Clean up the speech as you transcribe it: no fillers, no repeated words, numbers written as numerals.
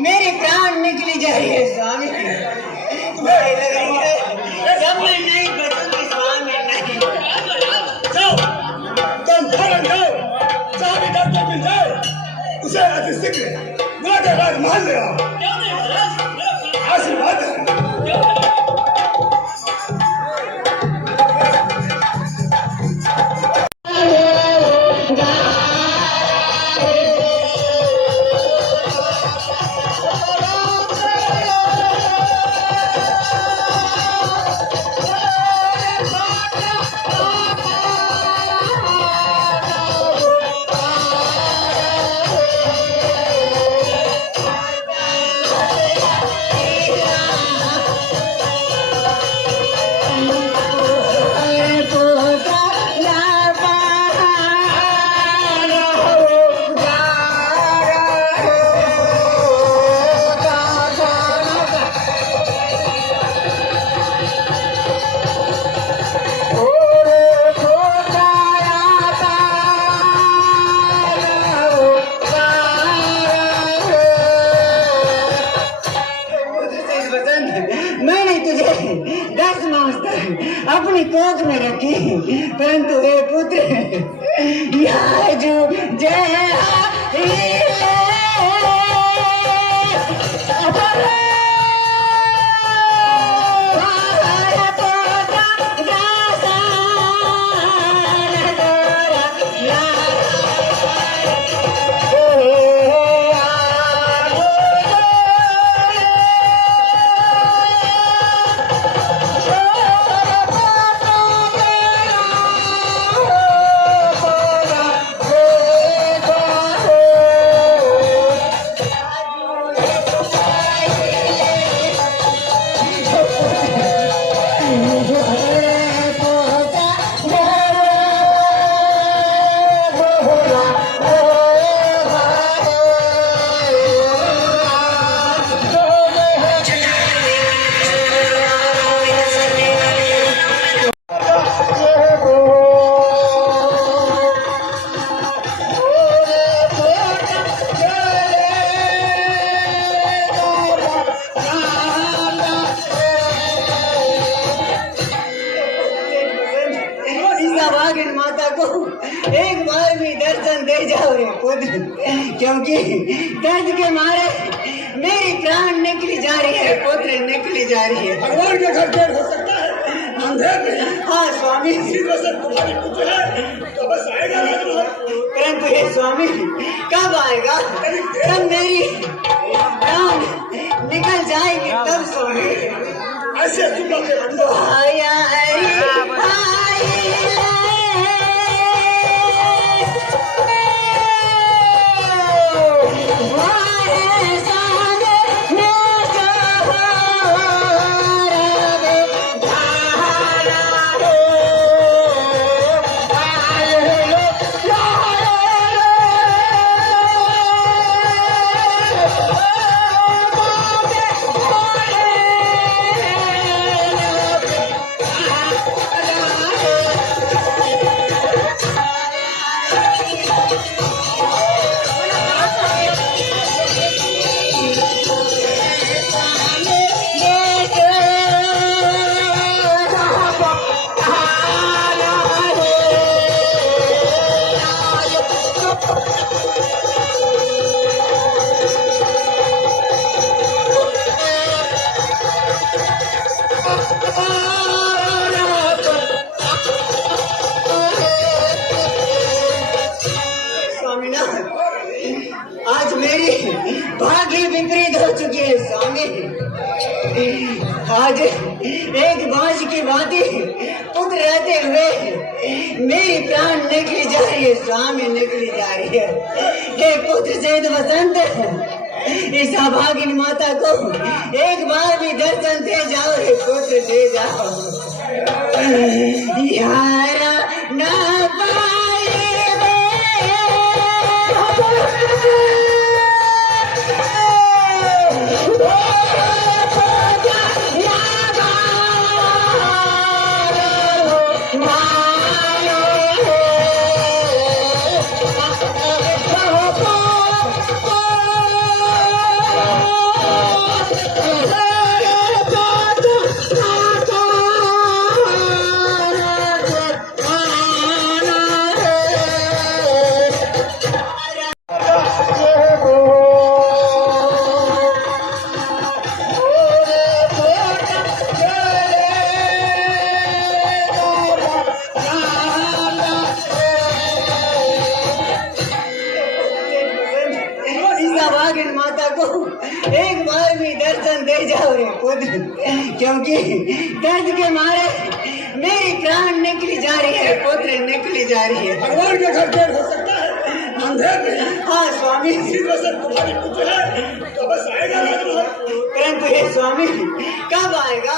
मेरी प्राण निकली जा रही है स्वामी। मुझे लग रही है जब मैं नहीं बचूंगी स्वामी, नहीं। जाओ, तुम फौरन जाओ, जहाँ भी डॉक्टर मिल जाए उसे अति शीघ्र मुलाकात बाद मान ले आओ। आशीर्वाद है। अपनी कोख में रखी, परंतु हे पुत्र यहाँ जो जय माता को एक बार भी दर्शन दे जाओ रे पुत्र, क्योंकि दर्द के मारे मेरी प्राण निकली जा रही है पुत्र, निकली जा रही है। भगवान के घर देर हो सकता है, अंधेर में। हाँ स्वामी, तुम्हारी पुत्र है तो बस आएगा, परंतु हे स्वामी कब आएगा? जब मेरी प्राण निकल जाएगी तब स्वामी। ऐसे तुम लोग आज मेरी भाग्य विपरीत हो चुकी है स्वामी। आज एक बाज की भांति पुत्र रहते हुए मेरी प्राण निकली जा रही है स्वामी, निकली जा रही है। हे पुत्र सहित वसंत, इस अभागिन माता को एक बार भी दर्शन दे जाओ रे पुत्र, दे जाओ। यारा ना क्योंकि दर्द के मारे मेरी प्राण निकली जा रही है पुत्र, निकली जा रही है। भगवान के घर देर हो सकता है, अंधेर में। हाँ स्वामी, इसी वजह से तुम्हारी पुत्र है तो बस आएगा। परंतु हे स्वामी कब आएगा?